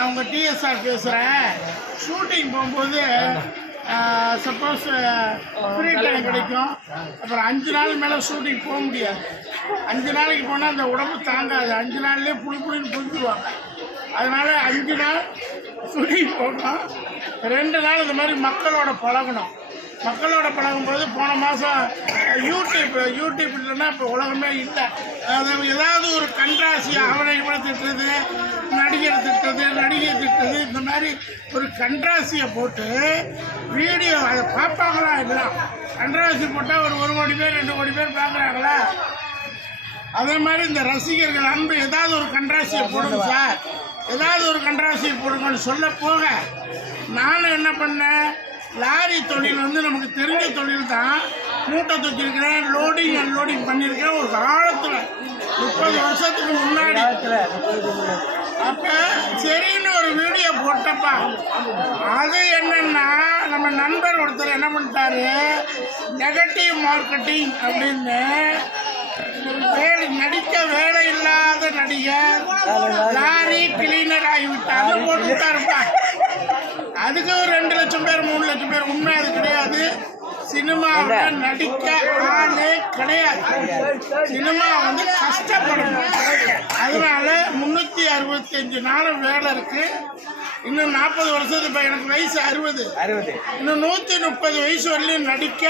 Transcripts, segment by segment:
அவங்க டிஎஸ்ஆர் பேசுகிறேன். ஷூட்டிங் போகும்போது சப்போஸ் ஃப்ரீ டைம் கிடைக்கும். அப்புறம் 5 நாள் மேலே ஷூட்டிங் போக முடியாது. 5 நாளைக்கு போனால் அந்த உடம்பு தாங்காது. 5 நாள்லேயே புளிப்புளின்னு புளிச்சுடுவாங்க. அதனால் 5 நாள் ஷூட்டிங் போகணும். 2 நாள் இந்த மாதிரி மக்களோட பழகணும். மக்களோட பழகும்போது போன மாதம் யூடியூப் இல்லைன்னா இப்போ உலகமே இல்லை. அது ஏதாவது ஒரு கண்ட்ராசி அவனை கூட திட்டுறது, நடிகர் திட்டுறது, நடிகை திட்டுறது, இந்த மாதிரி ஒரு கண்ட்ராசியை போட்டு வீடியோ அதை பார்ப்பாங்களா? இல்லை, கண்ட்ராசி போட்டால் ஒரு 1 கோடி பேர் 2 கோடி பேர் பார்க்குறாங்களா? அதே மாதிரி இந்த ரசிகர்கள் அன்பு ஏதாவது ஒரு கண்ட்ராசியை போடுங்க சார், ஏதாவது ஒரு கண்ட்ராசியை போடுங்கன்னு சொல்ல போக நானும் என்ன பண்ணேன், லாரி தொழில் வந்து நமக்கு தெரிஞ்ச தொழில் தான். மூட்டை தூக்கியிருக்கிறேன், லோடிங் அன்லோடிங் பண்ணியிருக்கேன். ஒரு காலத்தில் 30 வருஷத்துக்கு முன்னாடி. அப்போ சரின்னு ஒரு வீடியோ போட்டப்பா, அது என்னன்னா நம்ம நண்பர் ஒருத்தர் என்ன பண்ணிட்டாரு, நெகட்டிவ் மார்க்கெட்டிங் அப்படின்னு நடிக்க வேலை இல்லாத நடிகர் லாரி கிளீனர் ஆகிவிட்டாரு போட்டுட்டாருப்பா. அதுக்கு 2 லட்சம் பேர் 3 லட்சம் பேர். உண்மை அது கிடையாது. சினிமாவில் நடிக்க ஆளே கிடையாது. சினிமா வந்து கஷ்டப்படணும். அதனால 365 நாளும் வேலை இருக்கு. இன்னும் 40 வருஷத்துக்கு இப்போ எனக்கு வயசு 60. இன்னும் 130 வயசு வரலையும் நடிக்க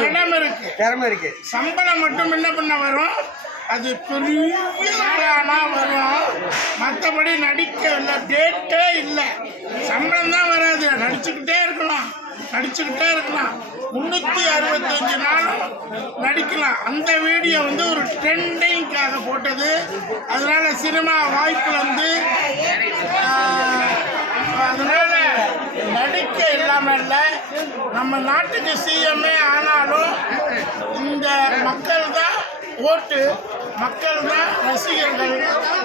இடம் இருக்கு. சம்பளம் மட்டும் என்ன பண்ண வரும், அது பெரிய வரும். மற்றபடி நடிக்க இல்லை, டேட்டே இல்லை, சம்பளம் தான் வராது. நடிச்சுக்கிட்டே இருக்கலாம். 365 நாளும் நடிக்கலாம். அந்த வீடியோ வந்து ஒரு ட்ரெண்டிங்காக போட்டது. அதனால சினிமா வாய்ப்பு வந்து அதனால நடிக்க இல்லாமல் இல்லை. நம்ம நாட்டுக்கு சிஎம்ஏ ஆனாலும் இந்த மக்கள் தான் ஓட்டு, மக்கள் தான் ரசிகர்கள்.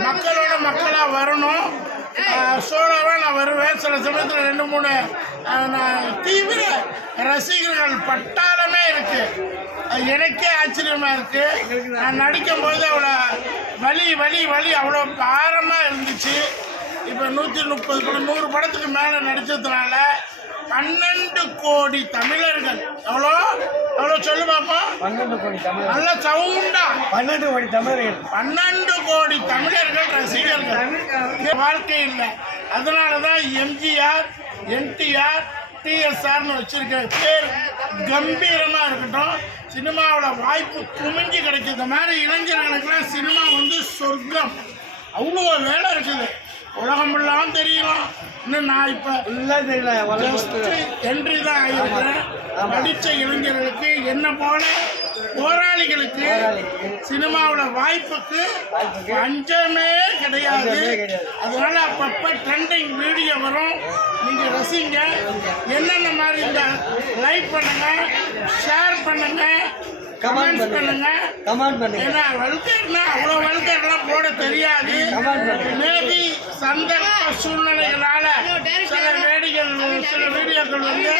மக்களோட மக்களாக வரணும். சோழாவாக நான் வருவேன். சில சமயத்தில் 2-3 தீவிர ரசிகர்கள் பட்டாளமே இருக்கு. எனக்கே ஆச்சரியமாக இருக்கு. நான் நடிக்கும்போது அவ்வளோ வலி அவ்வளோ பாரமாக இருந்துச்சு. இப்போ 130 படம் 100 படத்துக்கு மேலே நடித்ததுனால 12 கோடி தமிழர்கள். எவ்வளோ சொல்லு பார்ப்போம். 12 கோடி தமிழர்கள். நல்ல சவுண்டா 12 கோடி தமிழர்கள். 12 கோடி தமிழர்கள் ரசிகர்கள். வாழ்க்கை இல்லை. அதனால தான் எம்ஜிஆர், என்டிஆர், டிஎஸ்ஆர்னு வச்சிருக்க பேர் கம்பீரமாக இருக்கட்டும். சினிமாவில் வாய்ப்பு குமிஞ்சு கிடைக்கும். இந்த மாதிரி இளைஞர்களுக்கெல்லாம் சினிமா வந்து சொர்க்கம். அவ்வளோ வேலை இருக்குது. உலகம் எல்லாம் தெரியலாம். இன்னும் நான் இப்போ என்ட்ரி தான் ஆகியிருக்கிறேன். நடித்த இளைஞர்களுக்கு என்ன போல போராளிகளுக்கு சினிமாவில் வாய்ப்புக்கு பஞ்சமே கிடையாது. அதனால அப்பப்போ ட்ரெண்டிங் வீடியோ வரும். நீங்கள் ரசிங்க. என்னென்ன மாதிரி இந்த லைக் பண்ணுங்க, ஷேர் பண்ணுங்க, கமெண்ட் பண்ணுங்க. ஏன்னா வல்கர்னா அவ்வளோ வல்கர்லாம் போட தெரியாது. மேபி சந்தர்ப்ப சூழ்நிலைகளால சில வீடியோக்கள் வந்து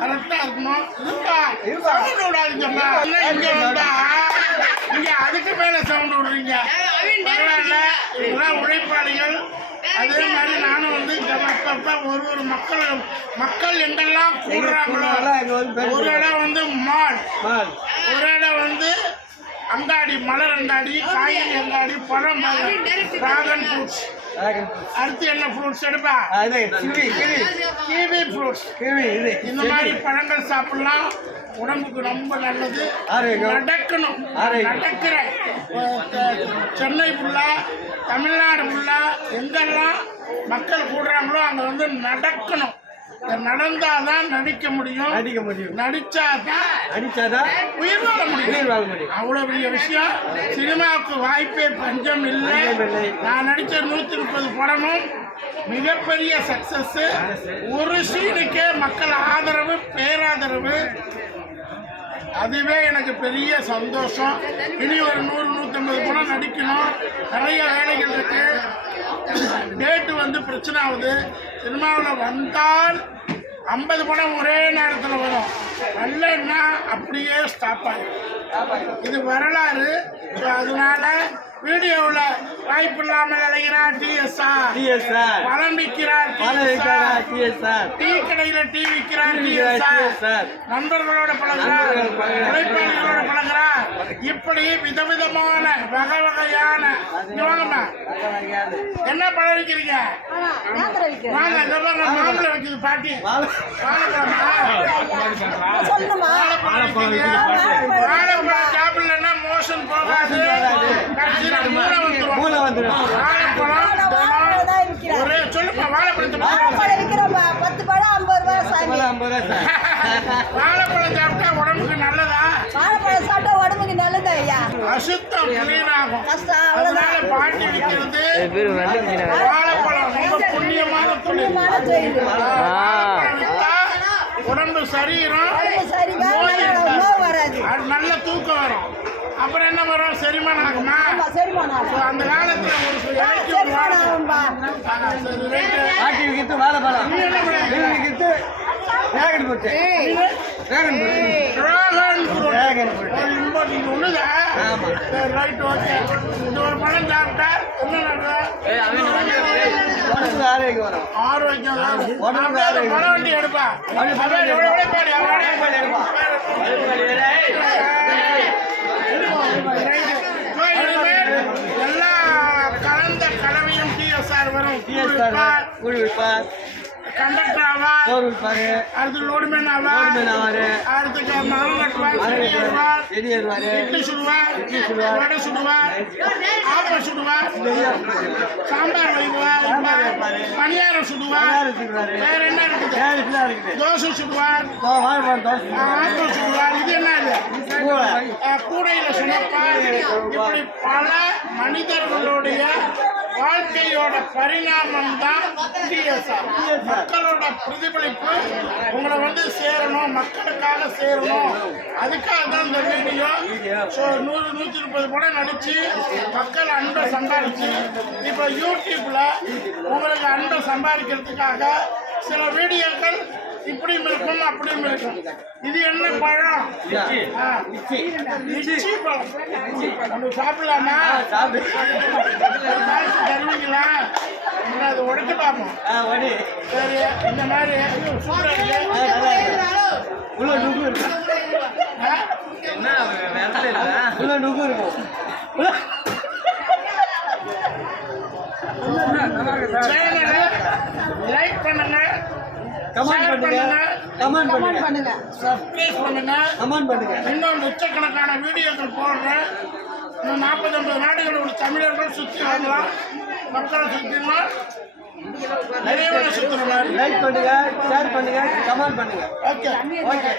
கரெக்டா இருக்கணும். சவுண்ட் விடாதீங்கப்பா. இங்க வந்தா இங்க அதுக்கு மேல சவுண்ட் விடுறீங்க. பரவாயில்ல, இதெல்லாம் உழைப்பாளிகள். அதே மாதிரி நானும் வந்து அப்பப்ப ஒரு மக்கள் எங்கெல்லாம் கூடுறாங்களோ, ஒரு இடம் வந்து மால், ஒரு இடம் வந்து அங்காடி, மலர் அங்காடி, காய்கறி அங்காடி, பழம், டிராகன் ஃப்ரூட்ஸ். அடுத்து என்ன ஃப்ரூட்ஸ் எடுப்பா? Kiwi fruits. இந்த மாதிரி பழங்கள் சாப்பிடலாம். உடம்புக்கு ரொம்ப நல்லது. நடக்கணும். நடக்கிற சென்னை ஃபுல்லாக, தமிழ்நாடு ஃபுல்லாக எங்கெல்லாம் மக்கள் கூடுறாங்களோ அங்கே வந்து நடக்கணும். நடந்தாதான் நடிக்க முடியும். நடிச்சாதான் உயிர் வாழ முடியும். அவ்வளோ பெரிய விஷயம். சினிமாவுக்கு வாய்ப்பே பஞ்சம் இல்லை. நான் நடித்த 130 படமும் மிகப்பெரிய சக்சஸ். ஒரு சீனுக்கே மக்கள் ஆதரவு, பேராதரவு. அதுவே எனக்கு பெரிய சந்தோஷம். இனி ஒரு 100-150 படம் நடிக்கணும். நிறைய வேலைகள் இருக்கு. டேட்டு வந்து பிரச்சனை ஆகுது. சினிமாவில் வந்தால் 50 படம் ஒரே நேரத்தில் வரும். வரலன்னா அப்படியே ஸ்டாப் ஆகும். இது வரலாறு. அதனால வீடியோவில் வாய்ப்பு இல்லாமல் அழைகிறார் டிஎஸ்ஆர், டிஎஸ்ஆர் பழம் விற்கிறார் பணம் வைக்கிறார் டிஎஸ்ஆர் டீ கடையில் டீ விற்கிறார் டிஎஸ்ஆர், நண்பர்களோட பழகிறார், உழைப்பாளிகளோட பழகிறார். இப்படி விதவிதமான வகை வகையான இவங்கம்மா, என்ன பழம் விற்கிறீங்க? வாங்க சொல்லுங்க. மாம்பழம் வைக்குது பாட்டி. வாழைப்பழமா? வாழைப்பழம் விற்கிறீங்க. வாழைப்பழம் சாப்பிடலன்னா மோஷன் போகாது, கடைசியில் மூளை வந்துடும். வாழைப்பழம் ஒரே சொல்லுப்பா. வாழைப்பழத்தை 10 பழம் 50 ரூபாய் சாமி. 50 ரூபா சார். வாழைப்பழம் சாப்பிட்டா உடம்புக்கு நல்லதா? வாழைப்பழம் சாப்பிட்டா உடம்புக்கு நல்லது ஐயா. அசுத்தம் கிளீன் ஆகும். கஷ்டம் அதனால பாட்டி விற்கிறது வாழைப்பழம் ரொம்ப புண்ணியமான தொழில். அவ்வளவுமான தொழில். வாழைப்பழம் வித்தா உடம்பு சரீரம், சரிதான் நோய் இருக்காது. நோய் வராது. அது நல்ல தூக்கம் வரும். அப்புறம் என்ன வரும்? செரிமானம் ஆகுமா? ஆமா, செரிமானம் ஆகும். அந்த காலத்துல ஒரு இலைக்கு ஒரு செரிமானம் வாழைப்பழம். ஆகும்பா. சரி, ரைட்டு. பாட்டி விற்கிறது வாழைப்பழம், நீ என்ன பண்ணுறீங்க? மீன் விற்கிறது dragon fruit. Dragon fruit. Dragon fruit. Dragon fruit. ஒரு இன்பம் நீங்க ஒண்ணுதா? ஆமா. சரி, ரைட், ஓகே. இந்த ஒரு பழம் சாப்பிட்டா என்ன நடக்கும்? உடம்புக்கு ஆரோக்கியம் வரும். ஆரோக்கியம் தான். உடம்புக்கு அப்படியே அந்த ஆரோக்கியம். பழம் வண்டி எடுப்பா. அப்படியே எவ்வளவு உழைப்பாளி, அவனே. ரைட்டு. So, இனிமேல் எல்லா கலந்த கலவையும் டிஎஸ்ஆர் வரும். டிஎஸ்ஆர் கூழ் விற்பார், கண்டக்டர் ஆவார், சோறு விற்பாரு, அடுத்து லோடுமேன் ஆவார், லோடுமேன் ஆவாரு, அடுத்து மரம் கட்டுவார், செடி ஏறுவார், வெளியேறுவாரு, இட்லி சுடுவார், வடை சுடுவார், ஆப்பம் சுடுவார், சாம்பார் வைப்பார், பணியாரம் சுடுவார். வேற என்ன இருக்குது? தோசை சுடுவார், வாழைப்பழம் தோசை, ஆப்பம் சுடுவார். இது என்ன இது? கூடையில சுமப்பார். இப்படி பல மனிதர்களுடைய வாழ்க்கையோட பரிணாமம் தான் டிஎஸ்ஆர். மக்களோட பிரதிபலிப்பு உங்களை வந்து சேரணும், மக்களுக்காக சேரணும். அதுக்காக தான் இந்த வீடியோ. ஸோ 100-130 படம் நடிச்சு மக்கள் அன்பை சம்பாதிச்சு இப்போ யூடியூப்ல உங்களுக்கு அன்பை சம்பாதிக்கிறதுக்காக சில வீடியோக்கள் இப்படியும் இருக்கும், அப்படியும் இருக்கும். இது என்ன பழம்? லிச்சி பழம். நம்ம சாப்பிடலாமா? தருவீங்களா? அது உடைச்சு பார்ப்போம். சரி, இந்த மாதிரி சூப்பரா இருக்கு. உள்ள நுங்கு இருக்கும், உள்ள நுங்கு இருக்கும். சேனலை லைக் பண்ணுங்க, கமெண்ட் பண்ணுங்க, கமெண்ட் பண்ணுங்க, பண்ணுங்க. சப்ஸ்கிரைப் பண்ணுங்க. கமெண்ட் பண்ணுங்க. இன்னும் லட்சக்கணக்கான வீடியோக்கள் போடுறேன். இன்னும் 40-50 நாடுகள் உள்ள தமிழர்கள் சுற்றி வரலாம். மக்களை சுற்றினால் நிறைய சுற்றுற மாதிரி. லைக் பண்ணுங்க, ஷேர் பண்ணுங்க, கமெண்ட் பண்ணுங்க. ஓகே. ஓகே.